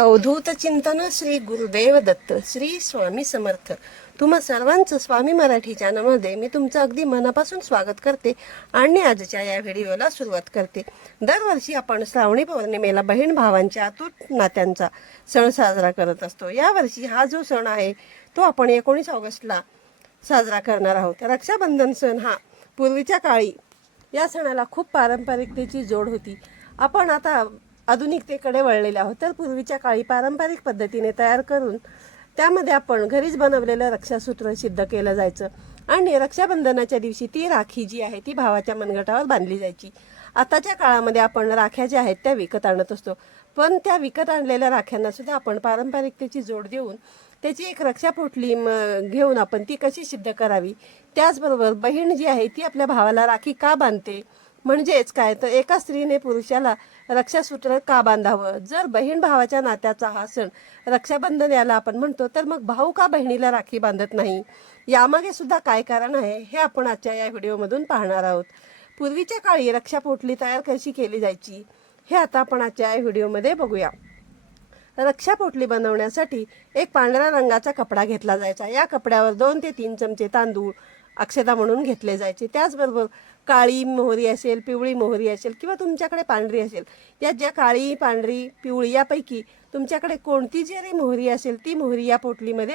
अवधूत चिंतन श्री गुरुदेव दत्त श्री स्वामी समर्थ. तुम्हा सर्वांचं स्वामी मराठी चॅनलमध्ये मी तुमचं अगदी मनापासून स्वागत करते आणि आजच्या या व्हिडिओला सुरुवात करते. दरवर्षी आपण श्रावणी पौर्णिमेला बहीण भावांच्या अतूट नात्यांचा सण साजरा करत असतो. यावर्षी हा जो सण आहे तो आपण 19 ऑगस्टला साजरा करणार आहोत. रक्षाबंधन सण हा पूर्वीच्या काळी या सणाला खूप पारंपरिकतेची जोड होती. आपण आता आधुनिकतेकडे वळलेले आहोत. तर पूर्वीच्या काळी पारंपरिक पद्धतीने तयार करून त्यामध्ये आपण घरीच बनवलेलं रक्षासूत्र सिद्ध केलं जायचं आणि रक्षाबंधनाच्या दिवशी ती राखी जी आहे ती भावाच्या मनगटावर बांधली जायची. आताच्या काळामध्ये आपण राख्या ज्या आहेत त्या विकत आणत असतो, पण त्या विकत आणलेल्या राख्यांना सुद्धा आपण पारंपरिकतेची जोड देऊन त्याची एक रक्षापोटली घेऊन आपण ती कशी सिद्ध करावी, त्याचबरोबर बहीण जी आहे ती आपल्या भावाला राखी का बांधते, म्हणजेच काय तर एका स्त्रीने पुरुषाला रक्षासूत्र का बांधावं. जर बहीण भावाच्या नात्याचा हा सण रक्षाबंधन याला आपण म्हणतो, तर मग भाऊ का बहिणीला राखी बांधत नाही, यामागे सुद्धा काय कारण आहे हे आपण आजच्या या व्हिडिओमधून पाहणार आहोत. पूर्वीच्या काळी रक्षापोटली तयार कशी केली जायची हे आता आपण आजच्या या व्हिडिओमध्ये बघूया. रक्षापोटली बनवण्यासाठी एक पांढऱ्या रंगाचा कपडा घेतला जायचा. या कपड्यावर 2 ते 3 चमचे तांदूळ अक्षता म्हणून घेतले जायचे. त्याचबरोबर काळी मोहरी असेल, पिवळी मोहरी असेल किंवा तुमच्याकडे पांढरी असेल, या ज्या काळी, पांढरी, पिवळी यापैकी तुमच्याकडे कोणती जरी मोहरी असेल ती मोहरी या पोटलीमध्ये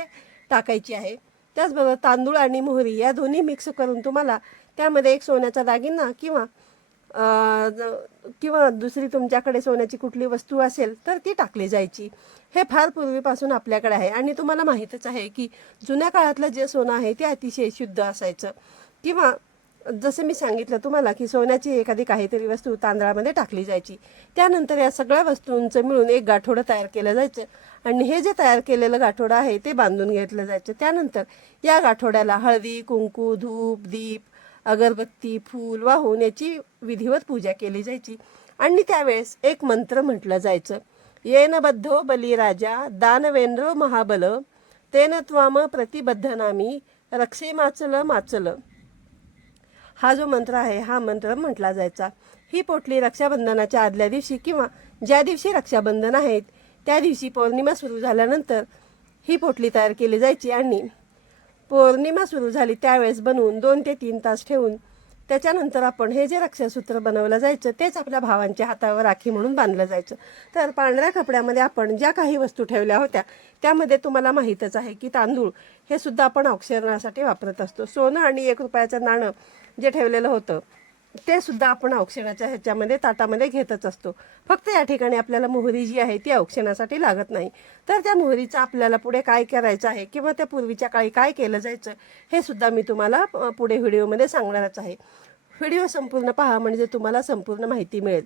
टाकायची आहे. त्याचबरोबर तांदूळ आणि मोहरी या दोन्ही मिक्स करून तुम्हाला त्यामध्ये एक सोन्याचा दागिना किंवा दुसरी तुमच्याकडे सोन्याची कुठली वस्तू असेल तर ती टाकली जायची. हे फार पूर्वीपासून आपल्याकडे आहे आणि तुम्हाला माहीतच आहे की जुन्या काळातलं जे सोनं आहे ते अतिशय शुद्ध असायचं. किंवा जसं मी सांगितलं तुम्हाला की सोन्याची एखादी काहीतरी वस्तू तांदळामध्ये टाकली जायची. त्यानंतर या सगळ्या वस्तूंचं मिळून एक गाठोडं तयार केलं जायचं आणि हे जे तयार केलेलं गाठोडं आहे ते बांधून घेतलं जायचं. त्यानंतर या गाठोड्याला हळदी, कुंकू, धूप, दीप, अगरबत्ती, फूल वाहून याची विधिवत पूजा केली जायची. आणि त्यावेळेस एक मंत्र म्हटलं जायचं, येन बद्धो बलिराजा दानवेंद्र महाबल तेन त्वाम प्रतिबद्धनामी रक्षे माचल माचल. हा जो मंत्र आहे हा मंत्र म्हटला जायचा. ही पोटली रक्षाबंधनाच्या आदल्या दिवशी किंवा ज्या दिवशी रक्षाबंधन आहे त्या दिवशी पौर्णिमा सुरू झाल्यानंतर ही पोटली तयार केली जायची आणि पौर्णिमा सुरू झाली त्यावेळेस बनवून 2 ते 3 तास ठेवून त्याच्यानंतर आपण हे जे रक्षासूत्र बनवलं जायचं तेच आपल्या भावांच्या हातावर राखी म्हणून बांधलं जायचं. तर पांढऱ्या कपड्यामध्ये आपण ज्या काही वस्तू ठेवल्या होत्या त्यामध्ये तुम्हाला माहीतच आहे की तांदूळ हे सुद्धा आपण औक्षणासाठी वापरत असतो. सोनं आणि 1 रुपयाचं नाणं जे ठेवलेलं होतं ते सुद्धा आपण औक्षणाच्या ह्याच्यामध्ये ताटामध्ये घेतच असतो. फक्त या ठिकाणी आपल्याला मोहरी जी आहे ती औक्षणासाठी लागत नाही. तर त्या मोहरीचं आपल्याला पुढे काय करायचं आहे किंवा त्या पूर्वीच्या काळी काय केलं जायचं हे सुद्धा मी तुम्हाला पुढे व्हिडिओमध्ये सांगणारच आहे. व्हिडिओ संपूर्ण पहा म्हणजे तुम्हाला संपूर्ण माहिती मिळेल.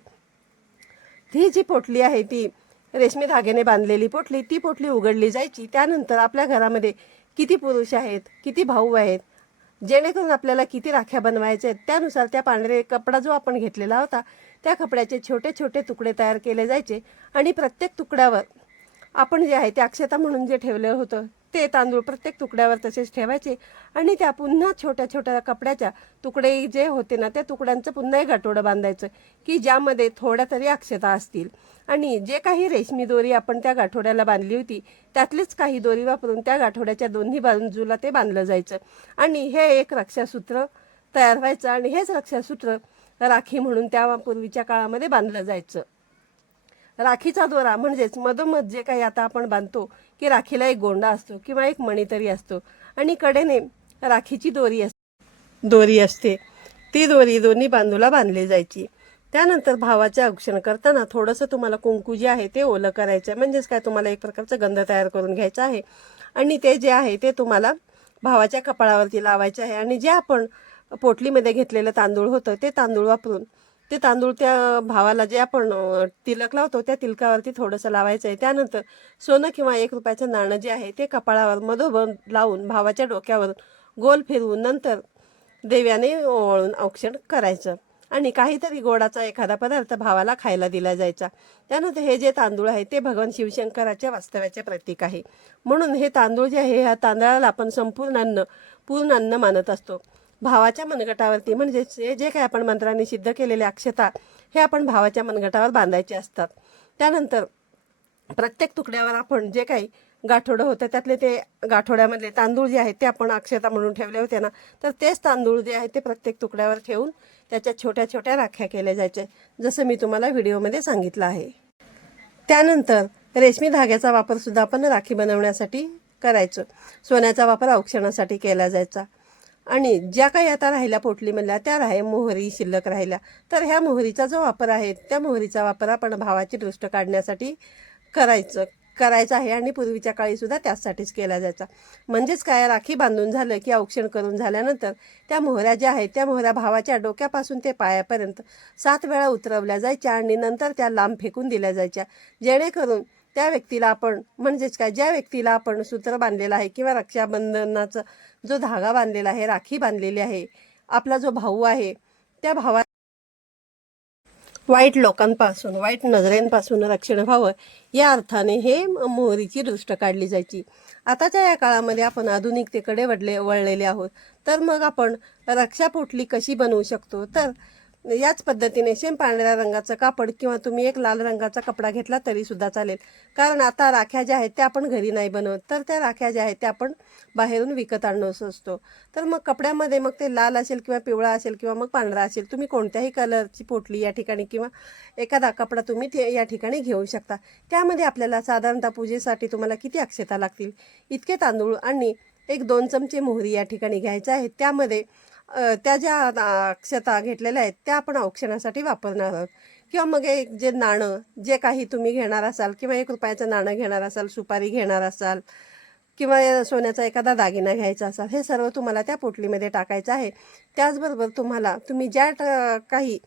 ही जी पोटली आहे ती रेशमी धाग्याने बांधलेली पोटली, ती पोटली उघडली जायची. त्यानंतर आपल्या घरामध्ये किती पुरुष आहेत, किती भाऊ आहेत, जेणेकरून आपल्याला किती राख्या बनवायच्या आहेत त्यानुसार त्या पांढरे कपडा जो आपण घेतलेला होता त्या कपड्याचे छोटे छोटे तुकडे तयार केले जायचे आणि प्रत्येक तुकड्यावर आपण जे आहे ते अक्षता म्हणून जे ठेवलं होतं ते तांदूळ प्रत्येक तुकड्यावर तसेच ठेवायचे आणि त्या पुन्हा छोट्या छोट्या कपड्याच्या तुकडे जे होते ना त्या तुकड्यांचं पुन्हा एक गाठोडं बांधायचं की ज्यामध्ये थोड्या तरी अक्षता असतील आणि जे काही रेशमी दोरी आपण त्या गाठोड्याला बांधली होती त्यातलीच काही दोरी वापरून त्या गाठोड्याच्या दोन्ही बाजूला ते बांधलं जायचं आणि हे एक रक्षासूत्र तयार व्हायचं आणि हेच रक्षासूत्र राखी म्हणून त्या पूर्वीच्या काळामध्ये बांधलं जायचं. राखीचा दोरा म्हणजेच मधोमध जे काही आता आपण बांधतो की राखीला एक गोंडा असतो किंवा एक मणी तरी असतो आणि कडेने राखीची दोरी असते ती दोरी दोन्ही बांधूला बांधली जायची. त्यानंतर भावाचे औक्षण करताना थोडंसं तुम्हाला कुंकू जे आहे ते ओलं करायचं आहे, म्हणजेच काय तुम्हाला एक प्रकारचं गंध तयार करून घ्यायचं आहे आणि ते जे आहे ते तुम्हाला भावाच्या कपाळावरती लावायचे आहे आणि जे आपण पोटलीमध्ये घेतलेलं तांदूळ होतं ते तांदूळ वापरून ते तांदूळ त्या भावाला जे आपण तिलक लावतो त्या तिलकावरती थोडंसं लावायचं आहे. त्यानंतर सोनं किंवा 1 रुपयाचं नाणं जे आहे ते कपाळावर मधोमध लावून भावाच्या डोक्यावर गोल फिरवून नंतर देव्याने ओवाळून औक्षण करायचं आणि काहीतरी गोडाचा एखादा पदार्थ भावाला खायला दिला जायचा. त्यानंतर हे जे तांदूळ आहे ते भगवान शिवशंकराच्या वास्तव्याचे प्रतीक आहे म्हणून हे तांदूळ जे आहे ह्या तांदळाला आपण पूर्ण अन्न मानत असतो. भावाच्या मनगटावरती म्हणजे जे काही आपण मंत्राने सिद्ध केलेले अक्षता हे आपण भावाच्या मनगटावर बांधायचे असतात. त्यानंतर प्रत्येक तुकड्यावर आपण जे काही गाठोडं होतं त्यातले ते गाठोड्यामधले तांदूळ जे आहेत ते आपण अक्षता म्हणून ठेवले होते ना, तर तेच तांदूळ जे आहेत ते प्रत्येक तुकड्यावर ठेवून त्याच्या छोट्या छोट्या राख्या केल्या जायच्या, जसं मी तुम्हाला व्हिडिओमध्ये सांगितलं आहे. त्यानंतर रेशमी धाग्याचा वापर सुद्धा आपण राखी बनवण्यासाठी करायचो. सोन्याचा वापर औक्षणासाठी केला जायचा. आणि ज्या काही आता राहिल्या पोटलीमधल्या त्या मोहरी शिल्लक राहिल्या, तर ह्या मोहरीचा जो वापर आहे त्या मोहरीचा वापर आपण भावाची दृष्ट काढण्यासाठी करायचा आहे. आणि पूर्वीच्या काळी सुद्धा त्यासाठीच केला जायचा. म्हणजेच काय, राखी बांधून झालं की औक्षण करून झाल्यानंतर त्या मोहऱ्या ज्या आहेत त्या मोहऱ्या भावाच्या डोक्यापासून ते पायापर्यंत 7 वेळा उतरवल्या जायच्या आणि नंतर त्या लांब फेकून दिल्या जायच्या, जेणेकरून त्या व्यक्तीला आपण, म्हणजेच काय, ज्या व्यक्तीला आपण सूत्र बांधलेलं आहे किंवा रक्षाबंधनाचा जो धागा बांधलेला आहे, राखी बांधलेली आहे, आपला जो भाऊ आहे, त्या भावा वाईट लोकांपासून, वाईट नजरेंपासून रक्षण व्हावं या अर्थाने हे मोहरीची दृष्ट काढली जायची. आताच्या या काळामध्ये आपण आधुनिकतेकडे वळलेले आहोत. तर मग आपण रक्षापोटली कशी बनवू शकतो, तर याच पद्धतीने सेम पांढऱ्या रंगाचं कापड किंवा तुम्ही एक लाल रंगाचा कपडा घेतला तरी सुद्धा चालेल. कारण आता राख्या ज्या आहेत त्या आपण घरी नाही बनवत, तर त्या राख्या ज्या आहेत त्या आपण बाहेरून विकत आणत असतो. तर मग कपड्यामध्ये मग ते लाल असेल किंवा पिवळा असेल किंवा मग पांढरा असेल, तुम्ही कोणत्याही कलरची पोटली या ठिकाणी किंवा एखादा कपडा तुम्ही या ठिकाणी घेऊ शकता. त्यामध्ये आपल्याला साधारणतः पूजेसाठी तुम्हाला किती अक्षता लागतील इतके तांदूळ आणि 1-2 चमचे मोहरी या ठिकाणी घ्यायचं आहे. त्यामध्ये त्या ज्या अक्षता घेतलेल्या आहेत त्या आपण औक्षणासाठी वापरणार आहोत. किंवा मग एक जे नाणं जे काही तुम्ही घेणार असाल किंवा 1 रुपयाचं नाणं घेणार असाल, सुपारी घेणार असाल किंवा सोन्याचा एखादा दागिना घ्यायचा असाल, हे सर्व तुम्हाला त्या पोटलीमध्ये टाकायचं आहे. त्याचबरोबर तुम्ही ज्या काही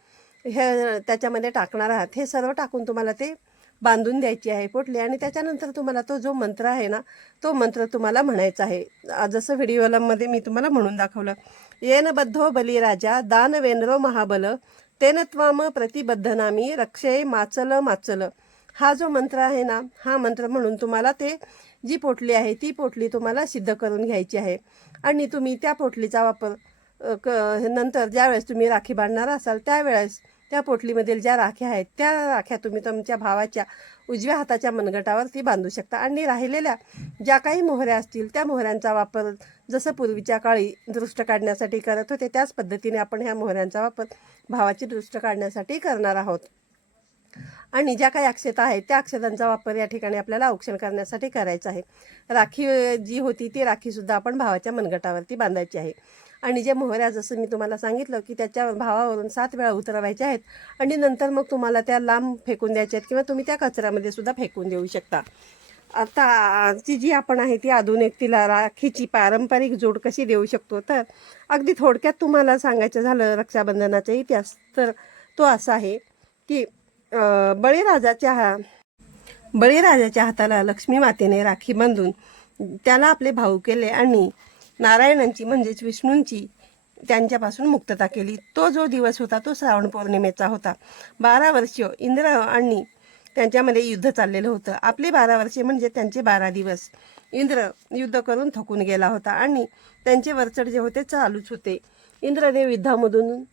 हे त्याच्यामध्ये टाकणार आहात हे सर्व टाकून तुम्हाला ते बांधून द्यायची आहे पोटली. आणि त्याच्यानंतर तुम्हाला तो जो मंत्र आहे ना, तो मंत्र तुम्हाला म्हणायचा आहे. जसं व्हिडिओमध्ये मी तुम्हाला म्हणून दाखवलं, येन बद्धो बलिराजा दानवेंद्रो महाबल तेन त्वाम प्रतिबद्धनामी रक्षे माचल माचल. हा जो मंत्र आहे ना, हा मंत्र म्हणून तुम्हाला ते जी पोटली आहे ती पोटली तुम्हाला सिद्ध करून घ्यायची आहे. आणि तुम्ही त्या पोटलीचा वापर नंतर ज्यावेळेस तुम्ही राखी बांधणार असाल त्यावेळेस त्या पोटलीमधील ज्या राख्या आहेत त्या राख्या तुम्ही तुमच्या भावाच्या उजव्या हाताच्या मनगटावरती बांधू शकता. आणि राहिलेल्या ज्या काही मोहऱ्या असतील त्या मोहऱ्यांचा वापर जसं पूर्वीच्या काळी दृष्ट काढण्यासाठी करत होते त्याच पद्धतीने आपण ह्या मोहऱ्यांचा वापर भावाची दृष्ट काढण्यासाठी करणार आहोत. आणि ज्या काही अक्षता आहेत त्या अक्षतांचा वापर या ठिकाणी आपल्याला औक्षण करण्यासाठी करायचा आहे. राखी जी होती ती राखीसुद्धा आपण भावाच्या मनगटावरती बांधायची आहे. आणि जे मोहऱ्या जसं मी तुम्हाला सांगितलं की त्याच्या भावावरून 7 वेळा उतरवायच्या आहेत आणि नंतर मग तुम्हाला त्या लांब फेकून द्यायच्या आहेत किंवा तुम्ही त्या कचऱ्यामध्ये सुद्धा फेकून देऊ शकता. आता जी आपण आहे ती आधुनिकतेला राखीची पारंपरिक जोड कशी देऊ शकतो, तर अगदी थोडक्यात तुम्हाला सांगायचं झालं रक्षाबंधनाचा इतिहास, तर तो असा आहे की बळीराजाच्या हाताला लक्ष्मी मातेने राखी बांधून त्याला आपले भाऊ केले आणि नारायणांची म्हणजेच विष्णूंची त्यांच्यापासून मुक्तता केली. तो जो दिवस होता तो श्रावण पौर्णिमेचा होता. 12 वर्ष इंद्र आणि त्यांच्यामध्ये युद्ध चाललेलं होतं. आपले 12 वर्षे म्हणजे त्यांचे 12 दिवस. इंद्र युद्ध करून थकून गेला होता आणि त्यांचे वरचढ जे होते चालूच होते. इंद्रदेव युद्धामधून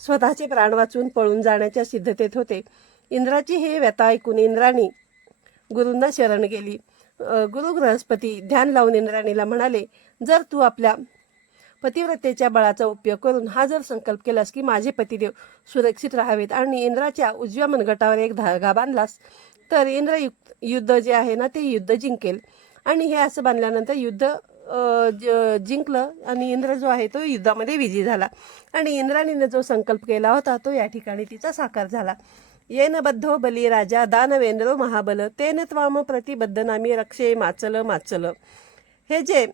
स्वतःचे प्राण वाचून पळून जाण्याच्या सिद्धतेत होते. इंद्राची हे व्यथा ऐकून इंद्राणी गुरूंना शरण गेली. गुरु बृहस्पती ध्यान लावून इंद्राणीला म्हणाले, जर तू आपल्या पतिव्रतेच्या बळाचा उपयोग करून हा जर संकल्प केलास की माझे पतिदेव सुरक्षित राहावेत आणि इंद्राच्या उजव्या मनगटावर एक धागा बांधलास तर इंद्र युद्ध जे आहे ना ते युद्ध जिंकेल. आणि हे असं बांधल्यानंतर युद्ध जिंकलं आणि इंद्र जो आहे तो युद्धामध्ये विजयी झाला. आणि इंद्राणीने जो संकल्प केला होता तो या ठिकाणी तिचा साकार झाला. येन बद्धो बलिराजा दानवेंद्रो महाबल तेन त्वाम प्रतिबद्धनामी रक्षे माचल माचल. हे जे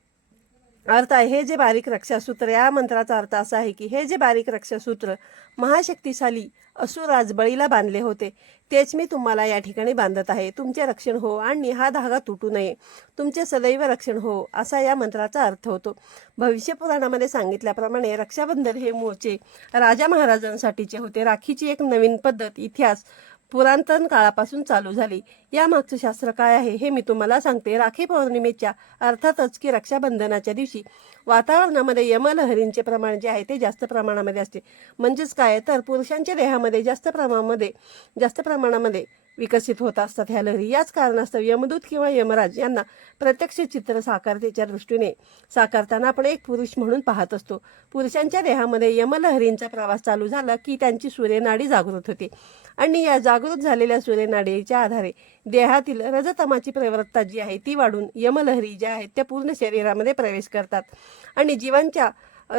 अर्थ आहे, हे जे बारीक रक्षासूत्र, या मंत्राचा अर्थ असा आहे की हे जे बारीक रक्षासूत्र महाशक्तिशाली असुराज बळीला बांधले होते तेच मी तुम्हाला या ठिकाणी बांधत आहे. तुमचे रक्षण हो आणि हा धागा तुटू नये, तुमचे सदैव रक्षण हो, असा या मंत्राचा अर्थ होतो. भविष्यपुराणामध्ये सांगितल्याप्रमाणे रक्षाबंधन हे मूळचे राजा महाराजांसाठीचे होते. राखीची एक नवीन पद्धत इतिहास पुरातन काळापासून चालू झाली. यामागचं शास्त्र काय आहे हे मी तुम्हाला सांगते. राखी पौर्णिमेच्या अर्थातच की रक्षाबंधनाच्या दिवशी वातावरणामध्ये यमलहरींचे प्रमाण जे आहे ते जास्त प्रमाणामध्ये असते. म्हणजेच काय, तर पुरुषांच्या देहामध्ये जास्त प्रमाणामध्ये विकसित होत असतात ह्या लहरी. याच कारणास्तव यमदूत किंवा यमराज यांना प्रत्यक्ष चित्र साकारतेच्या दृष्टीने साकारताना आपण एक पुरुष म्हणून पाहत असतो. पुरुषांच्या देहामध्ये यमलहरींचा प्रवास चालू झाला की त्यांची सूर्यनाडी जागृत होते आणि या जागृत झालेल्या सूर्यनाडीच्या आधारे देहातील रजतमाची प्रवृत्ता जी आहे ती वाढून यमलहरी ज्या आहेत त्या पूर्ण शरीरामध्ये प्रवेश करतात आणि जीवांच्या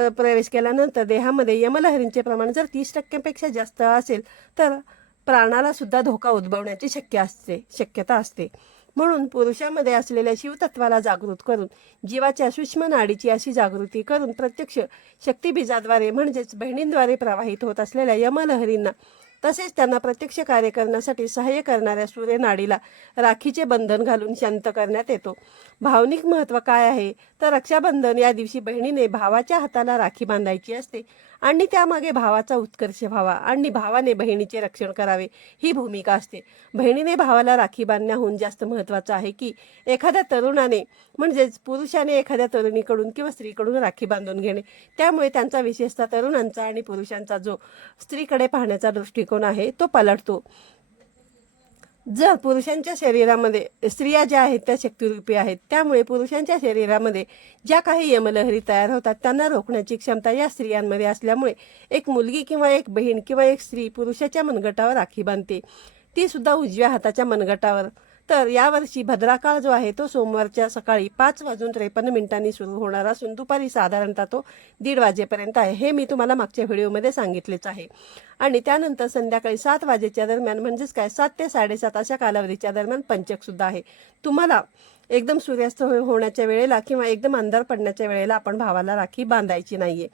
प्रवेश केल्यानंतर देहामध्ये यमलहरींचे प्रमाण जर 30% जास्त असेल तर प्राणाला सुद्धा धोका उद्भवण्याची शक्यता असते. म्हणून पुरुषामध्ये असलेल्या शिवतत्वाला जागृत करून जीवाच्या सूक्ष्म नाडीची अशी जागृती करून प्रत्यक्ष शक्तिबीजाद्वारे म्हणजेच बहिणींद्वारे प्रवाहित होत असलेल्या यमलहरींना तसेच त्यांना प्रत्यक्ष कार्य करण्यासाठी सहाय्य करणाऱ्या सूर्यनाडीला राखीचे बंधन घालून शांत करण्यात येतो. भावनिक महत्त्व काय आहे तर रक्षाबंधन या दिवशी बहिणीने भावाच्या हाताला राखी बांधायची असते आणि त्यामागे भावाचा उत्कर्ष व्हावा आणि भावाने बहिणीचे रक्षण करावे ही भूमिका असते. बहिणीने भावाला राखी बांधण्याहून जास्त महत्त्वाचं आहे की एखाद्या तरुणाने म्हणजेच पुरुषाने एखाद्या तरुणीकडून किंवा स्त्रीकडून राखी बांधून घेणे. त्यामुळे त्यांचा विशेषतः तरुणांचा आणि पुरुषांचा जो स्त्रीकडे पाहण्याचा दृष्टिकोन आहे तो पलटतो. जर पुरुषांच्या शरीरामध्ये स्त्रिया ज्या आहेत त्या शक्तिरूपी आहेत, त्यामुळे पुरुषांच्या शरीरामध्ये ज्या काही यमलहरी तयार होतात त्यांना रोखण्याची क्षमता या स्त्रियांमध्ये असल्यामुळे एक मुलगी किंवा एक बहीण किंवा एक स्त्री पुरुषाच्या मनगटावर राखी बांधते, ती सुद्धा उजव्या हाताच्या मनगटावर. तर यावर्षी भद्राकाळ जो आहे तो सोमवारच्या सकाळी 5:53 सुरू होणार असून दुपारी साधारणतः तो 1:30 वाजेपर्यंत आहे. हे मी तुम्हाला मागच्या व्हिडिओमध्ये सांगितलेच आहे. आणि त्यानंतर संध्याकाळी 7 वाजेच्या दरम्यान म्हणजेच काय 7 ते 7:30 अशा कालावधीच्या दरम्यान पंचक सुद्धा आहे. तुम्हाला एकदम सूर्यास्त होण्याच्या वेळेला किंवा एकदम अंधार पडण्याच्या वेळेला आपण भावाला राखी बांधायची नाहीये.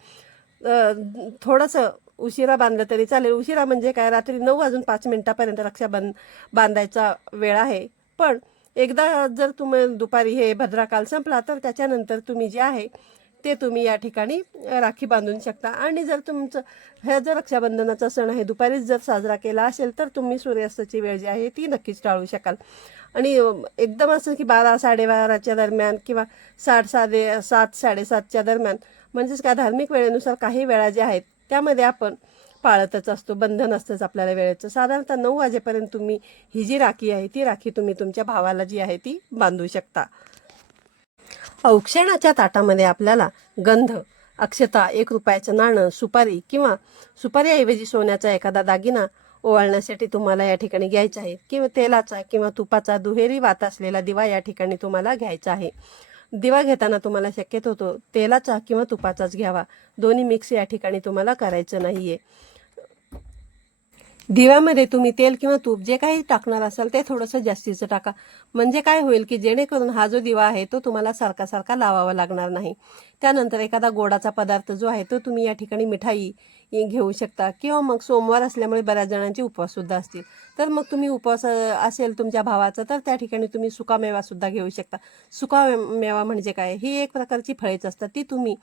थोडंसं उशिरा बांधलं तरी चालेल. उशिरा म्हणजे काय, रात्री 9:05 बांधायचा वेळ आहे. पण एकदा जर तुम्ही दुपारी हे भद्राकाल संपला तर त्याच्यानंतर तुम्ही जे आहे ते तुम्ही या ठिकाणी राखी बांधून शकता. आणि जर तुमचं ह्या जर रक्षाबंधनाचा सण आहे दुपारीच जर साजरा केला असेल तर तुम्ही सूर्यास्ताची वेळ जी आहे ती नक्कीच टाळू शकाल. आणि एकदम असं की 12-12:30 दरम्यान किंवा 7-7:30 दरम्यान म्हणजेच काय धार्मिक वेळेनुसार काही वेळा ज्या आहेत त्यामध्ये आपण पाळतच असतो. बंधन असतंच आपल्याला वेळेचं. साधारणतः 9 वाजेपर्यंत तुम्ही ही जी राखी आहे ती राखी तुम्ही तुमच्या भावाला जी आहे ती बांधू शकता. औक्षणाच्या ताटामध्ये आपल्याला गंध, अक्षता, 1 रुपयाचं नाणं, सुपारी किंवा सुपारीऐवजी सोन्याचा एखादा दागिना ओवाळण्यासाठी तुम्हाला या ठिकाणी घ्यायचा आहे किंवा तेलाचा किंवा तुपाचा दुहेरी वात असलेला दिवा या ठिकाणी तुम्हाला घ्यायचा आहे. दिवा घेताना तुम्हाला शक्यतो तो तेलाचा किंवा तुपाचाच घ्यावा. दोन्ही मिक्स या ठिकाणी तुम्हाला करायचं नाहीये. दिव्यामध्ये तुम्ही तेल किंवा तूप जे काही टाकणार असाल ते थोडंसं जास्तीचं टाका. म्हणजे काय होईल की जेणेकरून हा जो दिवा आहे तो तुम्हाला सारखा सारखा लावावा लागणार नाही. त्यानंतर एखादा गोडाचा पदार्थ जो आहे तो तुम्ही या ठिकाणी मिठाई घेऊ शकता किंवा मग सोमवार असल्यामुळे बऱ्याच जणांचे उपवास सुद्धा असतील तर मग तुम्ही उपवास असेल तुमच्या भावाचा तर त्या ठिकाणी तुम्ही सुकामेवा सुद्धा घेऊ शकता. सुकामेवा म्हणजे काय, ही एक प्रकारची फळेच असतात, ती तुम्ही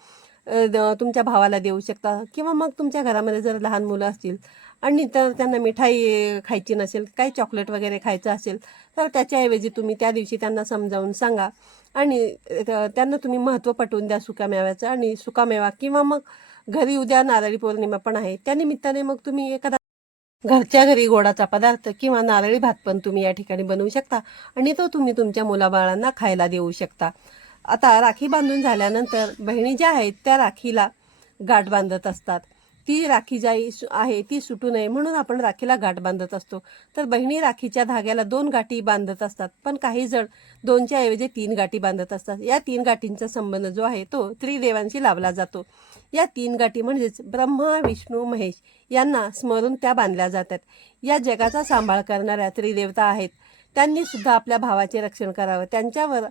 तुमच्या भावाला देऊ शकता. किंवा मग तुमच्या घरामध्ये जर लहान मुलं असतील आणि तर त्यांना मिठाई खायची नसेल, काही चॉकलेट वगैरे खायचं असेल तर त्याच्याऐवजी तुम्ही त्या दिवशी त्यांना समजावून सांगा आणि त्यांना तुम्ही महत्त्व पटवून द्या सुकामेव्याचं. आणि सुकामेवा किंवा मग घरी उद्या नारळी पौर्णिमा पण आहे, त्या निमित्ताने मग तुम्ही एखादा घरच्या घरी गोडाचा पदार्थ किंवा नारळी भात पण तुम्ही या ठिकाणी बनवू शकता आणि तो तुम्ही तुमच्या मुलाबाळांना खायला देऊ शकता. आता राखी बांधून झाल्यानंतर बहिणी ज्या आहेत त्या राखीला गाठ बांधत असतात. ती राखी जी आहे ती सुटू नये म्हणून आपण राखीला गाठ बांधत असतो. तर बहिणी राखीच्या धाग्याला 2 गाठी बांधत असतात, पण काही जण 2च्या ऐवजी 3 गाठी बांधत असतात. या 3 गाठींचा संबंध जो आहे तो त्रिदेवांशी लावला जातो. या 3 गाठी म्हणजेच ब्रह्मा, विष्णू, महेश यांना स्मरून त्या बांधल्या जातात. या जगाचा सांभाळ करणाऱ्या त्रिदेवता आहेत, त्यांनी सुद्धा आपल्या भावाचे रक्षण करावं, त्यांच्यावर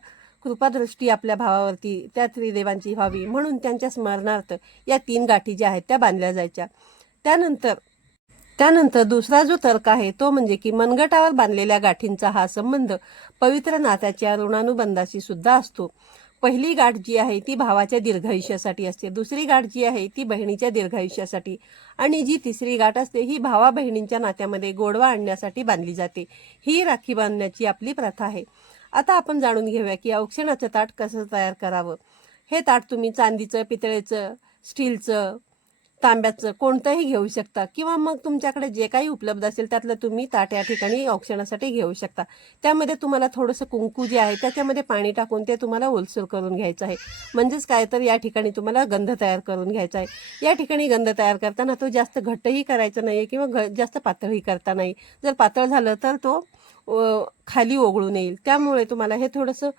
कृपादृष्टी आपल्या भावावरती त्या त्रिदेवांची व्हावी म्हणून त्यांच्या स्मरणार्थ या 3 गाठी ज्या आहेत त्या बांधल्या जायच्या. त्यानंतर दुसरा जो तर्क आहे तो म्हणजे की मनगटावर बांधलेल्या गाठींचा हा संबंध पवित्र नात्याच्या ऋणानुबंधाशी सुद्धा असतो. पहिली गाठ जी आहे ती भावाच्या दीर्घायुष्यासाठी असते, दुसरी गाठ जी आहे ती बहिणीच्या दीर्घायुष्यासाठी आणि जी तिसरी गाठ असते ही भावा बहिणींच्या नात्यामध्ये गोडवा आणण्यासाठी बांधली जाते. ही राखी बांधण्याची आपली प्रथा आहे. आता आपण जाणून घेऊया की औक्षणाचं ताट कसं तयार करावं. हे ताट तुम्ही चांदीचं, पितळेचं, स्टीलचं, तांब्याचं कोणतंही घेऊ शकता किंवा मग तुमच्याकडे जे काही उपलब्ध असेल त्यातलं तुम्ही ताट या ठिकाणी औक्षणासाठी घेऊ शकता. त्यामध्ये तुम्हाला थोडंसं कुंकू जे आहे त्याच्यामध्ये पाणी टाकून ते तुम्हाला ओलसर करून घ्यायचं आहे. म्हणजेच काय तर या ठिकाणी तुम्हाला गंध तयार करून घ्यायचा आहे. या ठिकाणी गंध तयार करताना तो जास्त घट्टही करायचा नाही किंवा जास्त पातळही करता नाही. जर पातळ झालं तर तो खाली ओघळून येईल. त्यामुळे तुम्हाला हे थोडंसं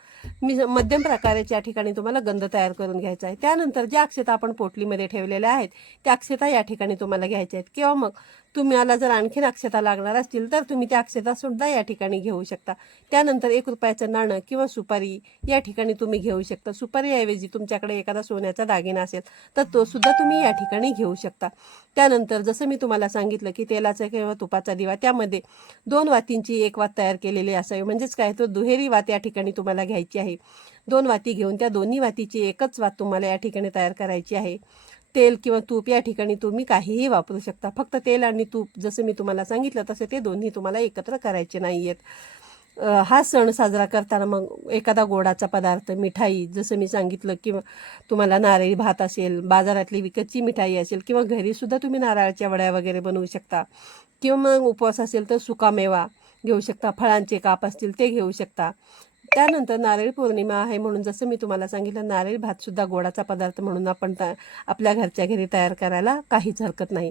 मध्यम प्रकाराच्या या ठिकाणी तुम्हाला गंध तयार करून घ्यायचा आहे. त्यानंतर ज्या अक्षता आपण पोटलीमध्ये ठेवलेल्या आहेत त्या अक्षता या ठिकाणी तुम्हाला घ्यायच्या आहेत किंवा मग तुम्हाला जर आणखीन अक्षता लागणार असतील तर तुम्ही त्या अक्षता सुद्धा या ठिकाणी घेऊ शकता. त्यानंतर 1 रुपयाचं नाणं किंवा सुपारी या ठिकाणी तुम्ही घेऊ शकता. सुपारीऐवजी तुमच्याकडे एखादा सोन्याचा दागिना असेल तर तो सुद्धा तुम्ही या ठिकाणी घेऊ शकता. त्यानंतर जसं मी तुम्हाला सांगितलं की तेलाचा किंवा तुपाचा दिवा त्यामध्ये 2 वातींची एक वात तयार केलेली असावी. म्हणजेच काय तर दुहेरी वात या ठिकाणी तुम्हाला घ्यायची आहे. 2 वाती घेऊन त्या दोन्ही वातीची एकच वात तुम्हाला या ठिकाणी तयार करायची आहे. तेल किंवा तूप या ठिकाणी तुम्ही काहीही वापरू शकता. फक्त तेल आणि तूप जसं मी तुम्हाला सांगितलं तसे ते दोन्ही तुम्हाला एकत्र करायचे नाही आहेत. हा सण साजरा करताना मग एखादा गोडाचा पदार्थ मिठाई जसं मी सांगितलं किंवा तुम्हाला नारळी भात असेल, बाजारातली विकतची मिठाई असेल किंवा घरीसुद्धा तुम्ही नारळाच्या वड्या वगैरे बनवू शकता किंवा मग उपवास असेल तर सुकामेवा घेऊ शकता, फळांचे काप असतील ते घेऊ शकता. त्यानंतर नारळी पौर्णिमा आहे म्हणून जसं मी तुम्हाला सांगितलं नारळी भातसुद्धा गोडाचा पदार्थ म्हणून आपण आपल्या घरच्या घरी तयार करायला काहीच हरकत नाही.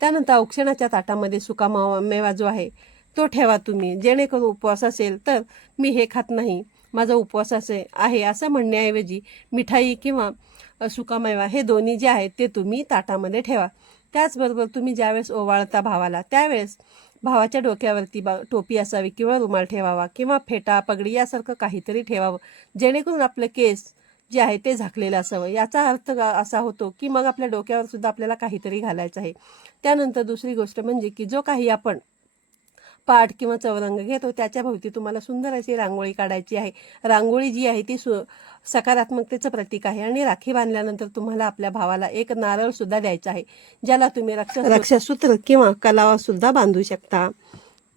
त्यानंतर औक्षणाच्या ताटामध्ये सुका मेवा जो आहे तो ठेवा तुम्ही, जेणेकरून उपवास असेल तर मी हे खात नाही, माझा उपवास आहे असं म्हणण्याऐवजी मिठाई किंवा सुकामेवा हे दोन्ही जे आहेत ते तुम्ही ताटामध्ये ठेवा. त्याचबरोबर तुम्ही ज्यावेळेस ओवाळता भावाला त्यावेळेस भावाच्या डोक्यावरती टोपी असावी किंवा रुमाल ठेवावा किंवा फेटा पगडी यासारखं काहीतरी ठेवावं, जेणेकरून आपलं केस जे आहे ते झाकलेलं असावं. याचा अर्थ असा होतो की मग आपल्या डोक्यावर सुद्धा आपल्याला काहीतरी घालायचं आहे. त्यानंतर दुसरी गोष्ट म्हणजे की जो काही आपण पाट किंवा चौरंग घेतो त्याच्या भोवती तुम्हाला सुंदर अशी रांगोळी काढायची आहे. रांगोळी जी आहे ती सकारात्मकतेचं प्रतीक आहे आणि राखी बांधल्यानंतर तुम्हाला आपल्या भावाला एक नारळ सुद्धा द्यायचा आहे, ज्याला तुम्ही रक्षासूत्र किंवा कलावा सुद्धा बांधू शकता.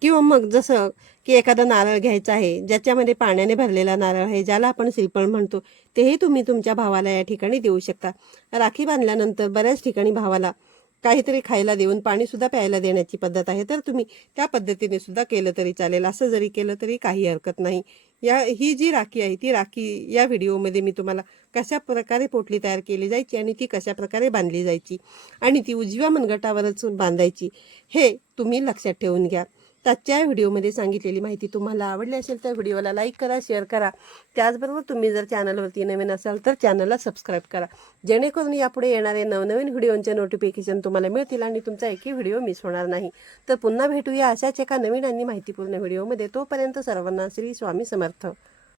किंवा मग जसं की एखादा नारळ घ्यायचा आहे ज्याच्यामध्ये पाण्याने भरलेला नारळ आहे, ज्याला आपण श्रीफळ म्हणतो, तेही तुम्ही तुमच्या भावाला या ठिकाणी देऊ शकता. राखी बांधल्यानंतर बऱ्याच ठिकाणी भावाला काहीतरी खायला देऊन पाणीसुद्धा प्यायला देण्याची पद्धत आहे, तर तुम्ही त्या पद्धतीने सुद्धा केलं तरी चालेल. असं जरी केलं तरी काही हरकत नाही. ही जी राखी आहे ती राखी या व्हिडिओमध्ये मी तुम्हाला कशा प्रकारे पोटली तयार केली जायची आणि ती कशा प्रकारे बांधली जायची आणि ती उजव्या मनगटावरच बांधायची हे तुम्ही लक्षात ठेवून घ्या. आजच्या व्हिडिओमध्ये सांगितलेली माहिती तुम्हाला आवडली असेल तर व्हिडिओला लाईक करा, शेअर करा. त्याचबरोबर तुम्ही जर चॅनलवरती नवीन असाल तर चॅनलला सबस्क्राईब करा, जेणेकरून यापुढे येणारे नवनवीन व्हिडिओंचे नोटिफिकेशन तुम्हाला मिळतील आणि तुमचा एकही व्हिडिओ मिस होणार नाही. तर पुन्हा भेटूया अशाच एका नवीन आणि माहितीपूर्ण व्हिडिओमध्ये. तोपर्यंत सर्वांना श्री स्वामी समर्थ.